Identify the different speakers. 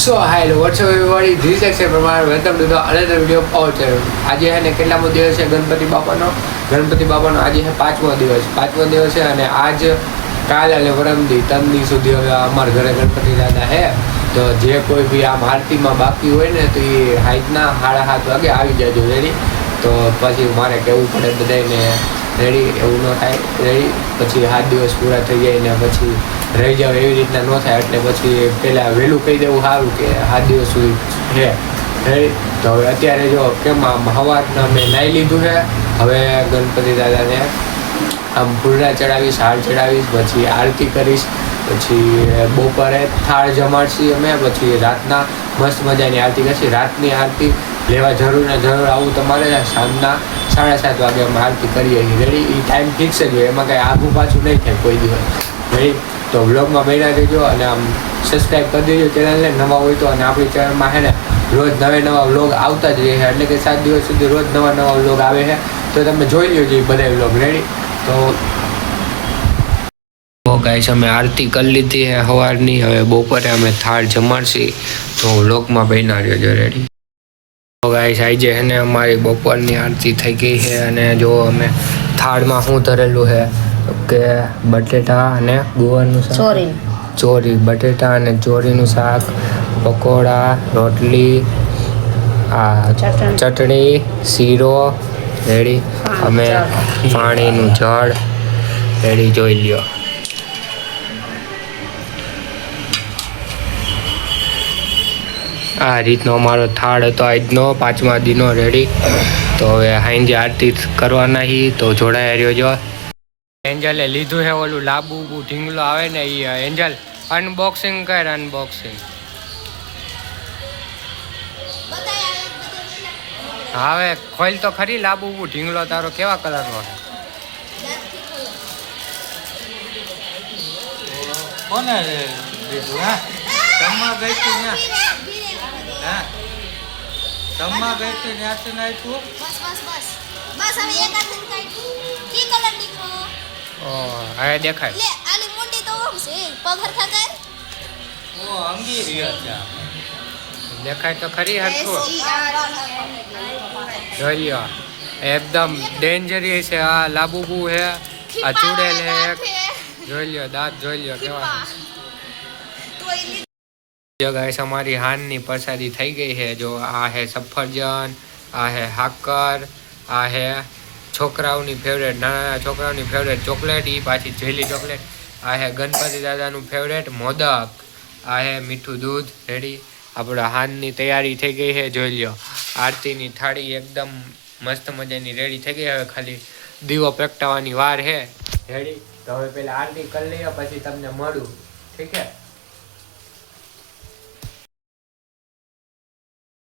Speaker 1: So hi what's up everybody this છે પ્રમાણે welcome to the another video of આજે છે ને કેટલામો દિવસ છે ગણપતિ બાપાનો? ગણપતિ બાપાનો આજે છે પાંચમો દિવસ. પાંચમો દિવસ છે અને આજ કાલ અને પરમદી ત્રણ દિવસ સુધી હવે અમારા ઘરે ગણપતિ દાદા છે તો જે કોઈ બી આમ આરતીમાં બાકી હોય ને તો એ હાઈટના સાડા સાત વાગે આવી જજો રેડી તો પછી મારે કહેવું પડે બધાને રેડી એવું ન થાય. રેડી પછી સાત દિવસ પૂરા થઈ જાય ને પછી રહી જાવ એવી રીતના ન થાય, એટલે પછી પહેલાં વહેલું કહી દેવું સારું કે આ દિવસ સુધી છે તો હવે અત્યારે જો કેમ આમ સવારના મેં નાહી લીધું છે, હવે ગણપતિ દાદાને આમ ફૂલડા ચડાવીશ, હાર ચડાવીશ, પછી આરતી કરીશ, પછી બપોરે થાળ જમાડશી અમે, પછી રાતના મસ્ત મજાની આરતી કરશી. રાતની આરતી લેવા જરૂર ને જરૂર આવું તમારે સાંજના સાડા સાત વાગે અમે આરતી કરીએ છીએ. રેડી? એ ટાઈમ ફિક્સ જ હોય. એમાં કાંઈ આગું પાછું નહીં થાય કોઈ દિવસ. રેડી તો બ્લોગમાં બન્યા દેજો અને આમ સબસ્ક્રાઈબ કરી દેજો ચેનલને નવા હોય તો અને આપણી ચેનલમાં છે ને રોજ નવે નવા વ્લોગ આવતા જ રહે છે. એટલે કે સાત દિવસ સુધી રોજ નવા નવા વ્લોગ આવે છે. તો તમે જોઈ લ્યો જે બધા વ્લોગ. રેડી તો ગાઈસ અમે આરતી કરી લીધી હે સવારની. હવે બપોરે અમે થાળ જમાડશી. તો વ્લોગમાં બન્યા રહેજો. રેડી તો ગાઈસ આજે છે ને અમારી બપોરની આરતી થઈ ગઈ છે. અને જો અમે થાળમાં શું ધરેલું છે કે બટેટા અને ગુવારનું શાક?
Speaker 2: ચોરી.
Speaker 1: ચોરી. બટેટા અને ચોરીનું શાક પકોડા રોટલી આ
Speaker 2: ચટણી.
Speaker 1: શીરો રેડી. અમે પાણીનું જળ રેડી જોઈ લ્યો. આ રીતનો અમારો થાળ હતો આજનો પાંચમા દિનો રેડી. તો હવે હાંજે આરતી કરવાના હી તો જોડાયા રહ્યો જો એન્જલે લીધું છે ઓલું લાંબુ ઢીંગલો આવે ને એ એન્જલ અનબોક્સિંગ કર અનબોક્સિંગ હવે ખોલ તો ખરી લાંબુ ઢીંગલો તારો કેવા કલરનો છે?
Speaker 3: બસ બસ બસ. બસ હવે એક
Speaker 1: ઓ હવે દેખાય
Speaker 3: લે આલી મુંડી તો ઓમ છે પગ હરખા કર
Speaker 4: ઓ અંગી રહ્યા છે
Speaker 1: દેખાય તો ખરી હરખું જોઈ લ્યો એકદમ ડેન્જરી છે આ લાબુબુ છે આ ચૂડેલ છે એક જોઈ લ્યો દાંત જોઈ લ્યો કેવા જો ગાઈસ અમારી હાનની પ્રસાદી થઈ ગઈ છે જો આ હે સફરજન આ હે હાકર આ હે છોકરાઓની ફેવરેટ નાના છોકરાઓની ફેવરેટ ચોકલેટ એ પાછી જેલી ચોકલેટ. આ હે ગણપતિ દાદાનું ફેવરેટ મોદક. આ હે મીઠું દૂધ, રેડી. આપણા હાનની તૈયારી થઈ ગઈ છે જોઈ લ્યો. આરતીની થાળી એકદમ મસ્ત મજાની રેડી થઈ ગઈ હવે ખાલી દીવો પ્રગટાવવાની વાર છે રેડી? તો હવે પેલા આરતી કરી લઈએ, પછી તમને મળું. ઠીક છે